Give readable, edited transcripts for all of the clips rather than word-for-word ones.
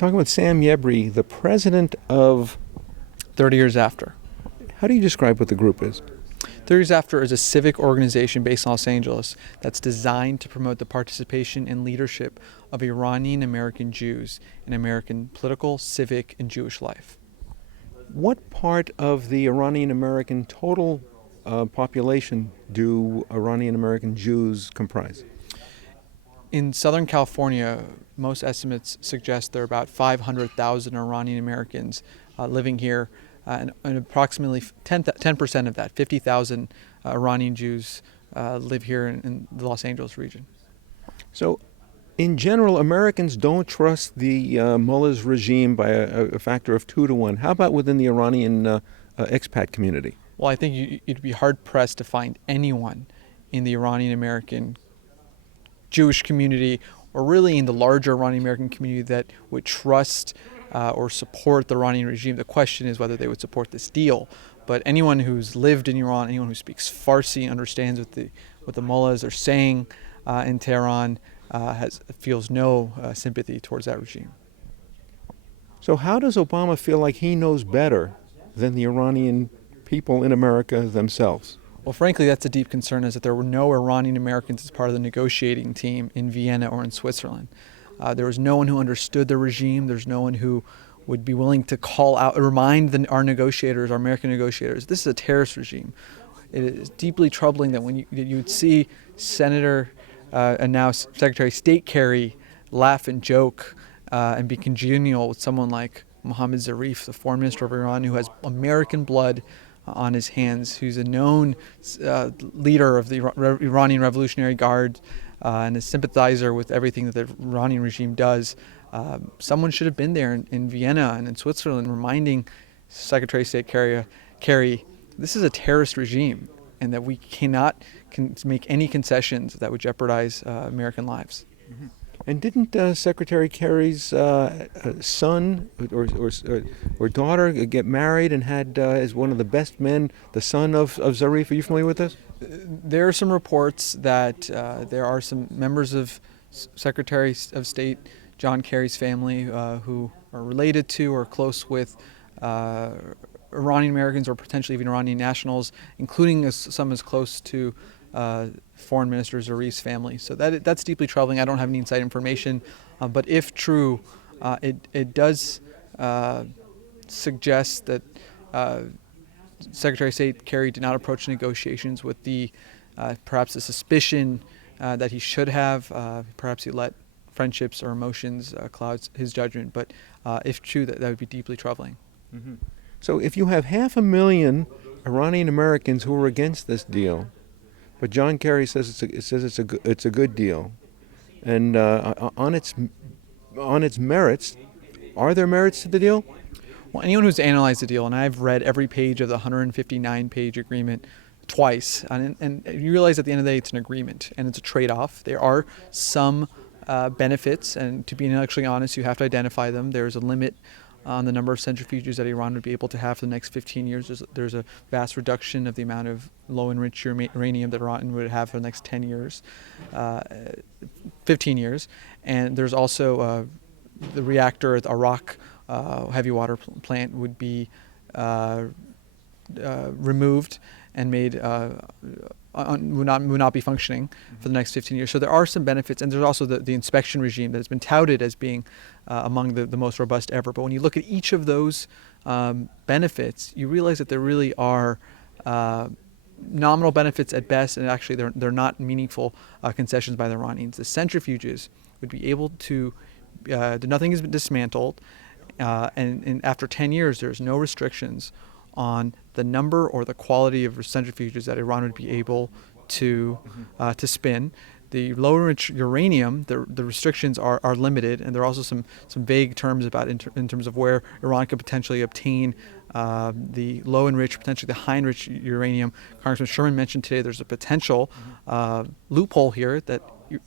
talking with Sam Yebri, the president of 30 Years After. How do you describe what the group is? 30 Years After is a civic organization based in Los Angeles that's designed to promote the participation and leadership of Iranian-American Jews in American political, civic, and Jewish life. What part of the Iranian-American total population do Iranian-American Jews comprise? In Southern California, most estimates suggest there are about 500,000 Iranian-Americans living here, and approximately 10% of that, 50,000 Iranian Jews live here in the Los Angeles region. So, in general, Americans don't trust the mullah's regime by a factor of 2 to 1. How about within the Iranian expat community? Well, I think you'd be hard-pressed to find anyone in the Iranian-American Jewish community, or really in the larger Iranian-American community, that would trust or support the Iranian regime. The question is whether they would support this deal. But anyone who's lived in Iran, anyone who speaks Farsi, understands what the mullahs are saying in Tehran, feels no sympathy towards that regime. So how does Obama feel like he knows better than the Iranian people in America themselves? Well, frankly, that's a deep concern, is that there were no Iranian-Americans as part of the negotiating team in Vienna or in Switzerland. There was no one who understood the regime. There's no one who would be willing to call out, remind our negotiators, our American negotiators, this is a terrorist regime. It is deeply troubling that when you would see Senator and now Secretary of State Kerry laugh and joke and be congenial with someone like Mohammad Zarif, the foreign minister of Iran, who has American blood on his hands, who's a known leader of the Iranian Revolutionary Guard and a sympathizer with everything that the Iranian regime does. Someone should have been there in Vienna and in Switzerland reminding Secretary of State Kerry, this is a terrorist regime, and that we cannot make any concessions that would jeopardize American lives. Mm-hmm. And didn't Secretary Kerry's son or daughter get married and had as one of the best men, the son of Zarif? Are you familiar with this? There are some reports that there are some members of Secretary of State John Kerry's family who are related to or close with Iranian-Americans or potentially even Iranian nationals, including some as close to Foreign Minister Zarif's family. So that's deeply troubling. I don't have any inside information, but if true, it does suggest that Secretary of State Kerry did not approach negotiations with perhaps the suspicion that he should have. Perhaps he let friendships or emotions cloud his judgment. But if true, that would be deeply troubling. Mm-hmm. So if you have 500,000 Iranian Americans who are against this deal, but John Kerry says it's a good deal, and on its merits, are there merits to the deal? Well, anyone who's analyzed the deal, and I've read every page of the 159-page agreement twice, and you realize at the end of the day it's an agreement and it's a trade-off. There are some benefits, and to be intellectually honest, you have to identify them. There's a limit on the number of centrifuges that Iran would be able to have for the next 15 years. There's a vast reduction of the amount of low-enriched uranium that Iran would have for the next 10 years, 15 years. And there's also the reactor at the Arak heavy water plant would be removed and made would not be functioning for the next 15 years. So there are some benefits, and there's also the inspection regime that has been touted as being among the most robust ever. But when you look at each of those benefits, you realize that there really are nominal benefits at best, and actually they're not meaningful concessions by the Iranians. The centrifuges would be able to, nothing has been dismantled, and after 10 years there's no restrictions on the number or the quality of centrifuges that Iran would be able to spin. The low-enriched uranium, the restrictions are limited, and there are also some vague terms about in terms of where Iran could potentially obtain the low-enriched, potentially the high-enriched uranium. Congressman Sherman mentioned today there's a potential loophole here that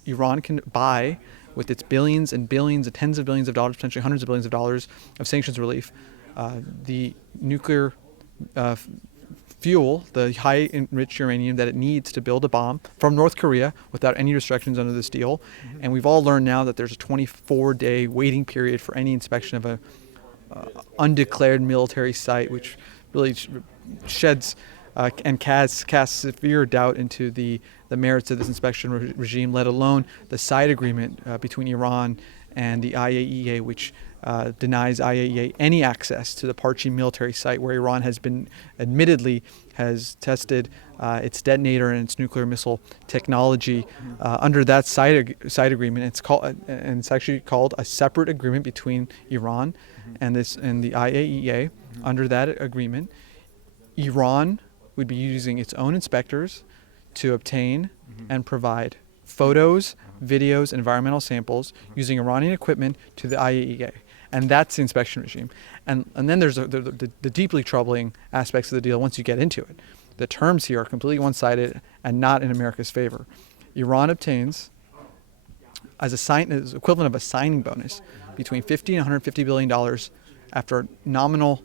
Iran can buy with its billions and billions and tens of billions of dollars, potentially hundreds of billions of dollars of sanctions relief, the nuclear fuel the high enriched uranium that it needs to build a bomb from North Korea without any restrictions under this deal. And we've all learned now that there's a 24-day waiting period for any inspection of a undeclared military site, which really sheds and casts severe doubt into the merits of this inspection regime, let alone the side agreement between Iran and the IAEA, which denies IAEA any access to the Parchi military site where Iran has been admittedly has tested its detonator and its nuclear missile technology under that side agreement. It's called, and it's actually called a separate agreement between Iran and the IAEA. Under that agreement, Iran would be using its own inspectors to obtain and provide photos, videos, environmental samples using Iranian equipment to the IAEA. And that's the inspection regime. And then there's the deeply troubling aspects of the deal once you get into it. The terms here are completely one-sided and not in America's favor. Iran obtains, as equivalent of a signing bonus, between $50 and $150 billion after nominal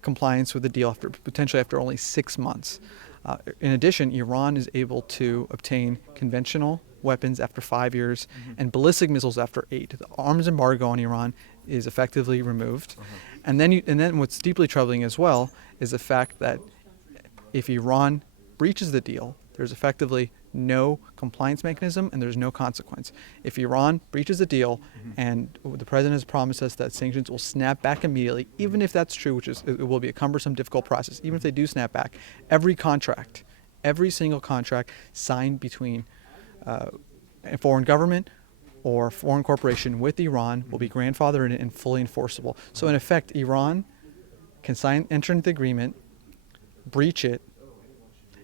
compliance with the deal, potentially after only 6 months. In addition, Iran is able to obtain conventional weapons after 5 years and ballistic missiles after 8. The arms embargo on Iran is effectively removed. And then what's deeply troubling as well is the fact that if Iran breaches the deal, there's effectively no compliance mechanism and there's no consequence. If Iran breaches the deal, and the president has promised us that sanctions will snap back immediately, even if that's true, it will be a cumbersome, difficult process, even if they do snap back, every single contract signed between a foreign government or foreign corporation with Iran will be grandfathered and fully enforceable. So in effect, Iran can enter into the agreement, breach it,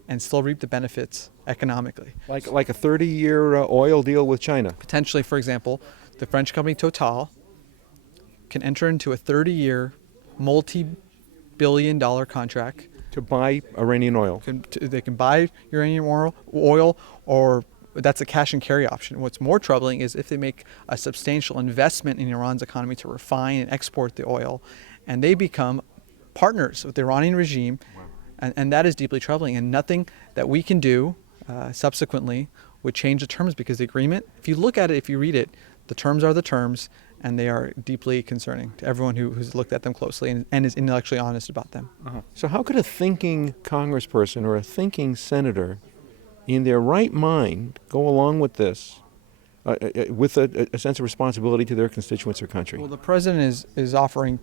and still reap the benefits economically. Like a 30-year oil deal with China. Potentially, for example, the French company Total can enter into a 30-year, multi-billion-dollar contract To buy Iranian oil. They can buy uranium oil, or that's a cash and carry option. What's more troubling is if they make a substantial investment in Iran's economy to refine and export the oil, and they become partners with the Iranian regime. And that is deeply troubling, and nothing that we can do subsequently would change the terms, because the agreement, if you look at it, if you read it, the terms are the terms, and they are deeply concerning to everyone who's looked at them closely and is intellectually honest about them. So how could a thinking congressperson or a thinking senator in their right mind go along with this with a sense of responsibility to their constituents or country? Well, the president is offering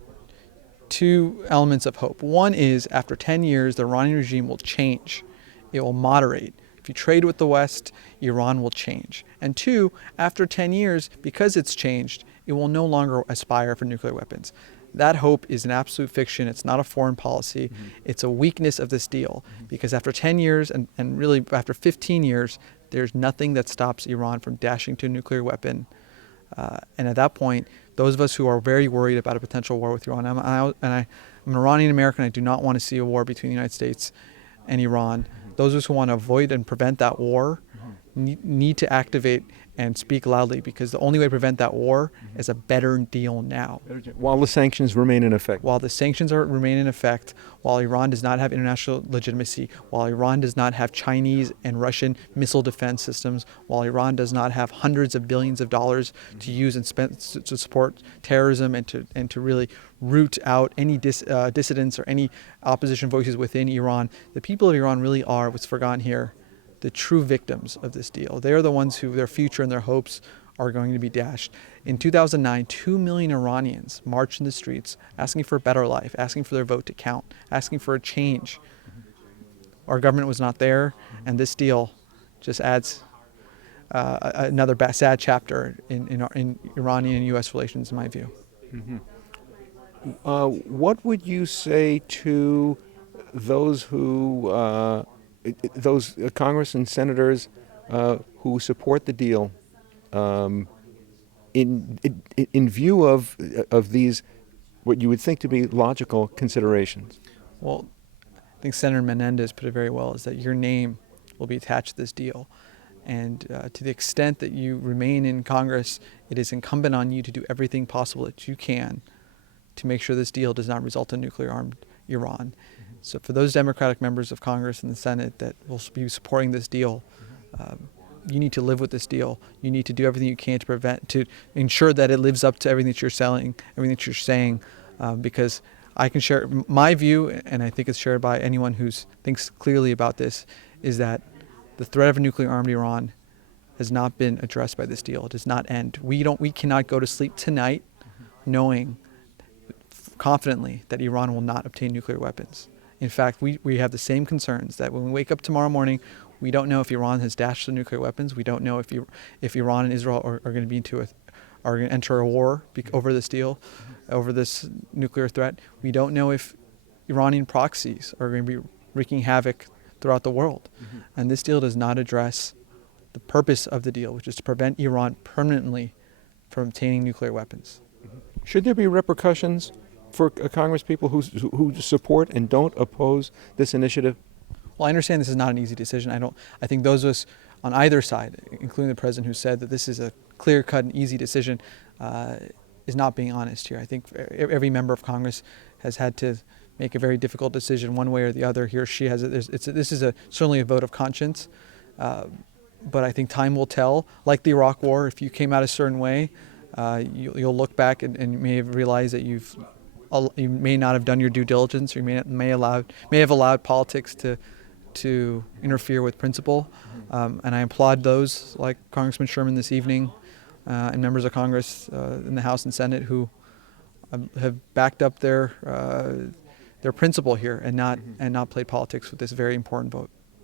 two elements of hope. One is after 10 years, the Iranian regime will change. It will moderate. If you trade with the West, Iran will change. And two, after 10 years, because it's changed, it will no longer aspire for nuclear weapons. That hope is an absolute fiction. It's not a foreign policy. It's a weakness of this deal, because after 10 years and really after 15 years, there's nothing that stops Iran from dashing to a nuclear weapon. And at that point, those of us who are very worried about a potential war with Iran, I'm an Iranian-American, I do not want to see a war between the United States and Iran. Those of us who want to avoid and prevent that war need to activate and speak loudly, because the only way to prevent that war is a better deal now. While the sanctions remain in effect. While the sanctions remain in effect, while Iran does not have international legitimacy, while Iran does not have Chinese and Russian missile defense systems, while Iran does not have hundreds of billions of dollars to use and spend to support terrorism and to really root out any dissidents or any opposition voices within Iran, the people of Iran really are, what's forgotten here, the true victims of this deal. They are the ones who their future and their hopes are going to be dashed. In 2009, 2 million Iranians marched in the streets asking for a better life, asking for their vote to count, asking for a change. Our government was not there, and this deal just adds another sad chapter in Iranian and U.S. relations, in my view. What would you say to those Congress and senators who support the deal in view of these, what you would think to be logical considerations? Well, I think Senator Menendez put it very well, is that your name will be attached to this deal. And to the extent that you remain in Congress, it is incumbent on you to do everything possible that you can to make sure this deal does not result in nuclear-armed Iran. So for those Democratic members of Congress and the Senate that will be supporting this deal, you need to live with this deal. You need to do everything you can to ensure that it lives up to everything that you're selling, everything that you're saying, because I can share my view, and I think it's shared by anyone who thinks clearly about this, is that the threat of a nuclear armed Iran has not been addressed by this deal. It does not end. We cannot go to sleep tonight knowing confidently that Iran will not obtain nuclear weapons. In fact, we have the same concerns that when we wake up tomorrow morning, we don't know if Iran has dashed the nuclear weapons. We don't know if Iran and Israel are going to enter a war over this deal, over this nuclear threat. We don't know if Iranian proxies are going to be wreaking havoc throughout the world. And this deal does not address the purpose of the deal, which is to prevent Iran permanently from obtaining nuclear weapons. Should there be repercussions for Congress people who support and don't oppose this initiative? Well, I understand this is not an easy decision. I think those of us on either side, including the president who said that this is a clear-cut and easy decision, is not being honest here. I think every member of Congress has had to make a very difficult decision one way or the other. He or she has. This is certainly a vote of conscience, but I think time will tell. Like the Iraq War, if you came out a certain way, you'll look back and you may have realized that you may not have done your due diligence, or you may have allowed politics to interfere with principle. And I applaud those like Congressman Sherman this evening and members of Congress in the House and Senate who have backed up their principle here and not played politics with this very important vote.